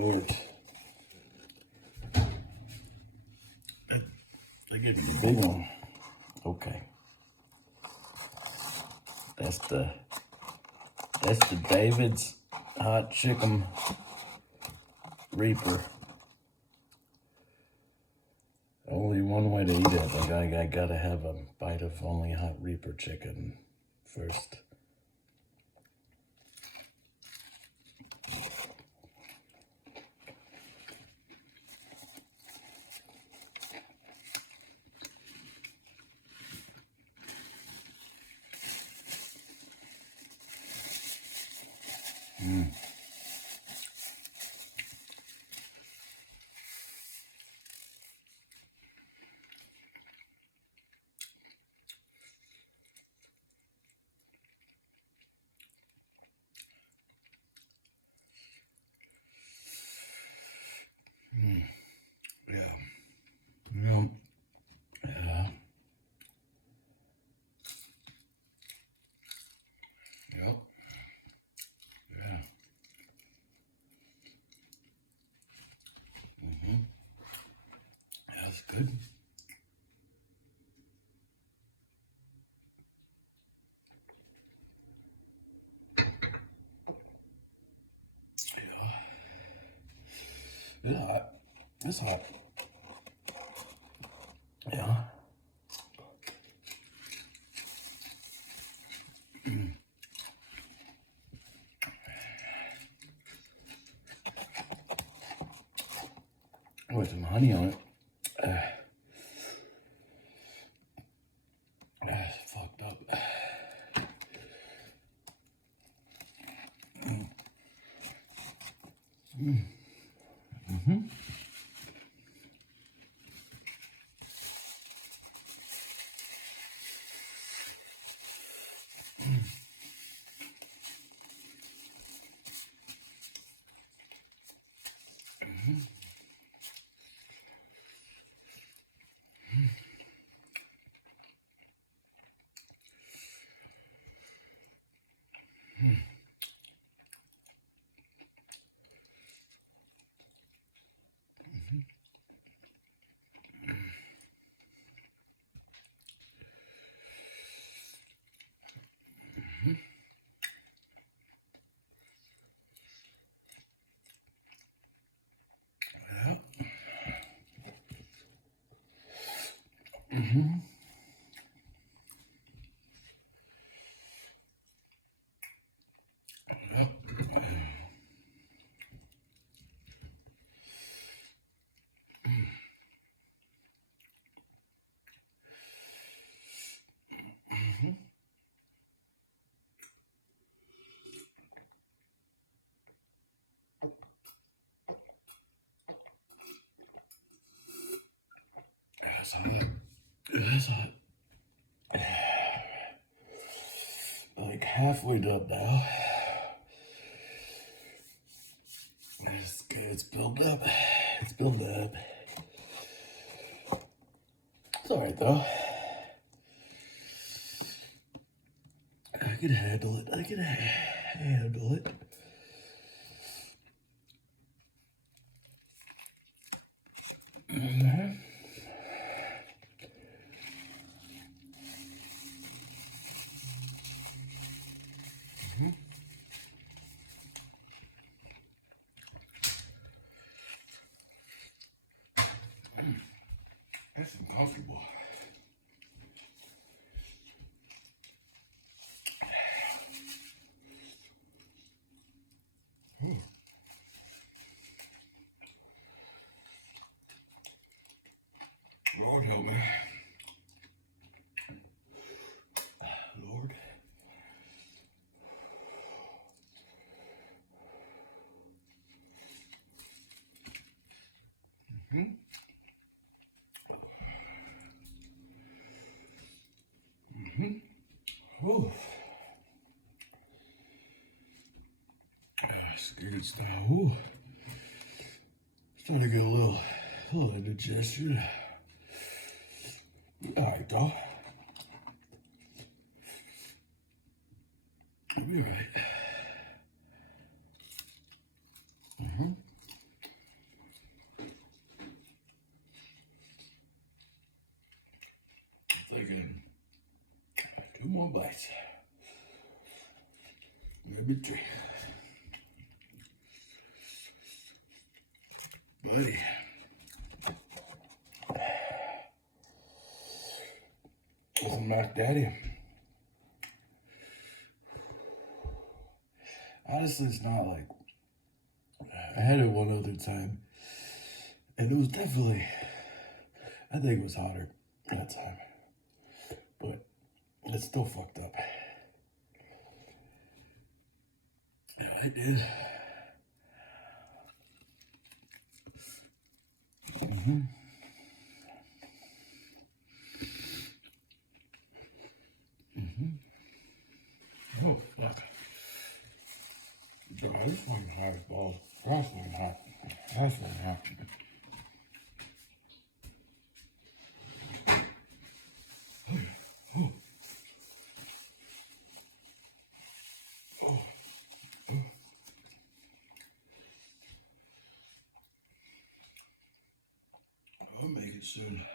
Lord. I give you the big one. Okay. That's the David's Hot Chicken Reaper. Only one way to eat it. I gotta have a bite of only hot Reaper chicken first. Yeah. Yeah. Yeah. Yep. Yeah. That's good. Yeah. It's hot. It's hot. Yeah. With some honey on it. It's fucked up. That's hot. That's hot. Like halfway up now. It's built up. It's built up. It's alright though. I can handle it. I can handle it. That's uncomfortable. Lord help me. Lord. Oh. Scared style. Ooh. Starting to get a little indigestion. Alright though. I'll be alright. bites. Maybe 3. Buddy. It's a Mac Daddy. Honestly, it's not like, I had it one other time, and it was definitely, I think it was hotter that time, but it's still fucked up. Yeah, I did. Mm-hmm. Oh, fuck. Yeah, this fucking hot as balls. That's fucking hot. That's fucking hot. I'll make it soon.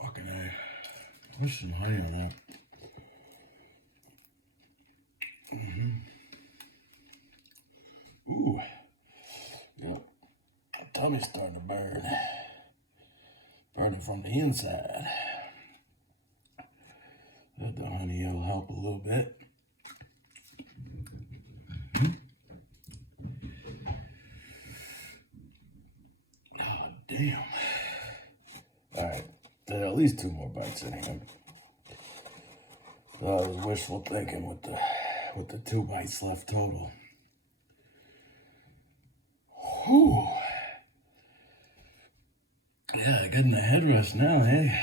Fucking A. There's some honey on that. Ooh. Yep. My tummy's starting to burn. Burning from the inside. The honey will help a little bit. Oh, damn. Alright. There are at least 2 more bites in here. That was wishful thinking with the 2 bites left total. Whew. Yeah, getting the headrest now, eh?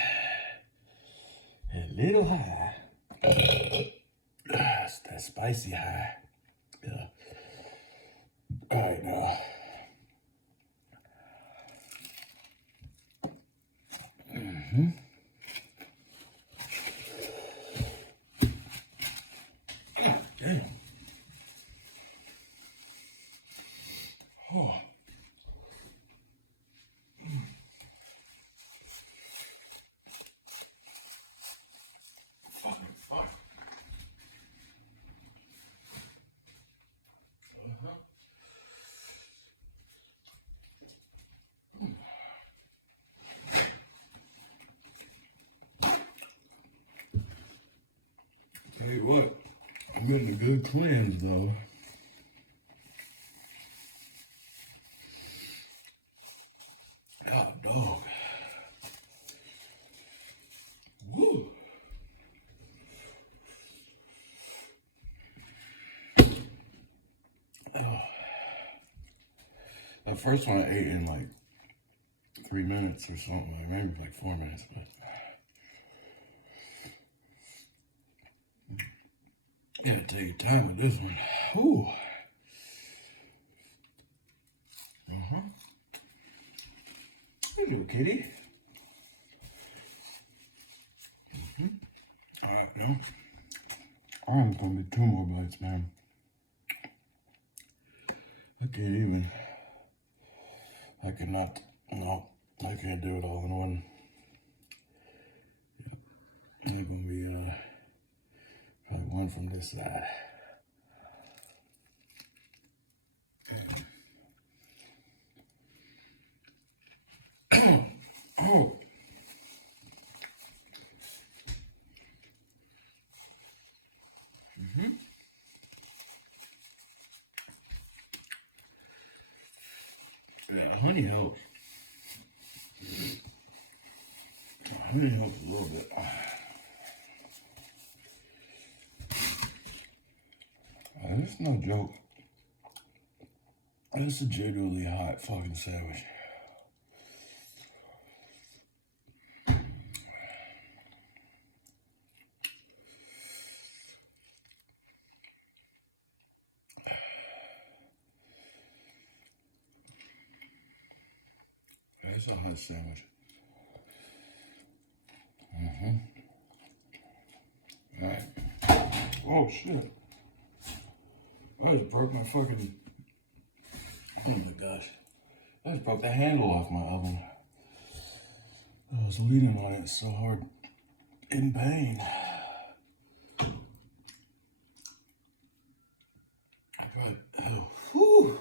A little high. It's that spicy high. Yeah. Alright, now. Damn. Oh. Fucking fuck. Tell you what, I'm getting a good cleanse though. Oh, dog. Woo. Oh. That first one I ate in like 3 minutes or something, or maybe like 4 minutes, but you gotta take your time with this one. Ooh. Hey, little kitty. Alright, now. I'm gonna be 2 more bites, man. I can't even. I cannot. No, I can't do it all in one. I'm gonna be probably one from this side. Oh. Yeah, honey helps. Honey helps a little bit. That's no joke. That's a genuinely hot fucking sandwich. That's a hot sandwich. Alright. Oh shit. I just broke my fucking. Oh my gosh. I just broke the handle off my oven. I was leaning on it so hard. In pain. Whew.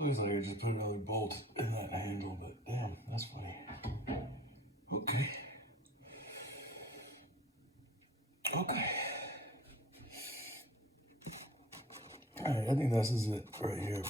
Looks like I just put another bolt in that handle, but damn, that's funny. Okay. Okay. Alright, I think this is it right here.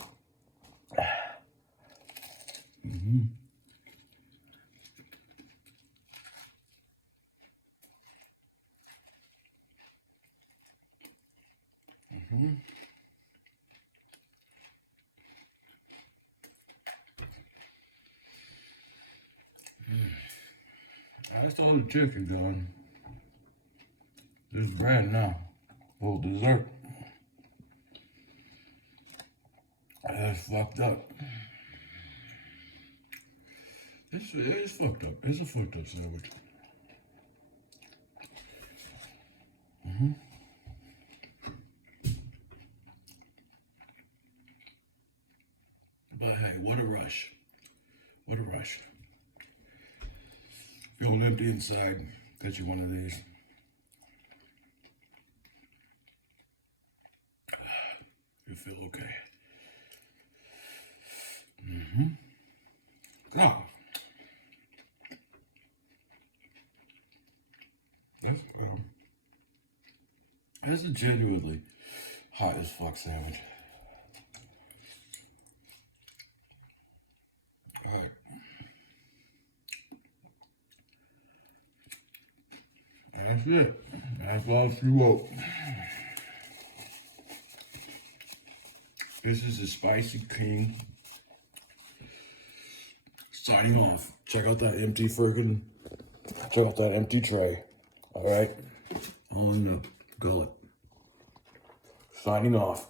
That's all the chicken going. There's bread now. A little dessert. That's fucked up. It's fucked up. It's a fucked up sandwich. But hey, what a rush. What a rush. Feeling empty inside. Get you one of these. You feel okay. Now, that's a genuinely hot as fuck sandwich. Alright. That's it. That's all she wrote. This is the Spicy King. Signing off. Check out that empty tray. Alright? All in the gullet. Signing off.